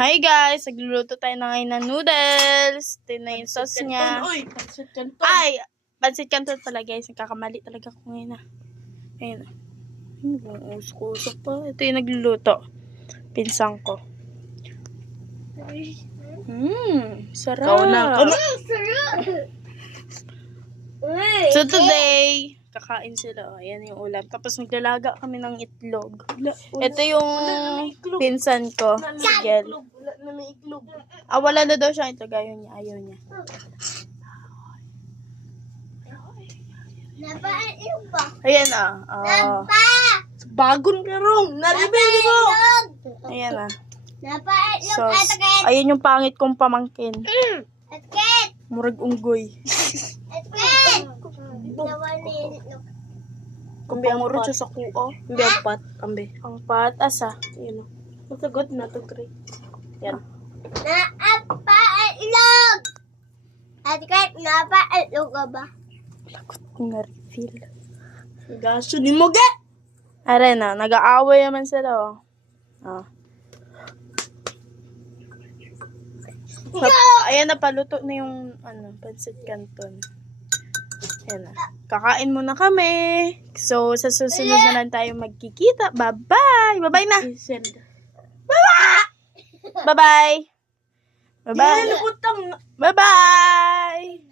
Hi guys! Nagluluto tayo na ngayon ng noodles. Ito na yung sauce niya. Ay! Pansit canton pala guys. Nagkakamali talaga ako ngayon ah. Ayun ah. Usok-usok pa. Ito yung nagluluto. Pinsang ko. Sarap. Sarap. So today, kakain sila. Oh, ayan yung ulam. Tapos maglalaga kami ng itlog. Ito yung pinsan ko, si Gel. Wala na daw siyang itlog. Ayaw niya. Ayan ah. Bagon ka rong. Naribig mo. Ayan ah. So, ayan yung pangit kong pamangkin. Murag unggoy. Kumpangurot siya sa kuo. Ambe apat. Ambe. Ang patas ah. Ayan o. Masagot na to, Gray. Yan. Napa-itlog! At kahit napa-itlog ka ba? Lagot ko nga refill. Gaso ni mo, ge! Are na, nag-aaway naman sila oh. Ah. Ayan na, paluto na yung pansit canton. Ayan na. Kakain muna kami. So, sa susunod na lang tayo magkikita. Bye-bye! Bye-bye na! Bye-bye! Bye-bye! Bye-bye! Bye-bye!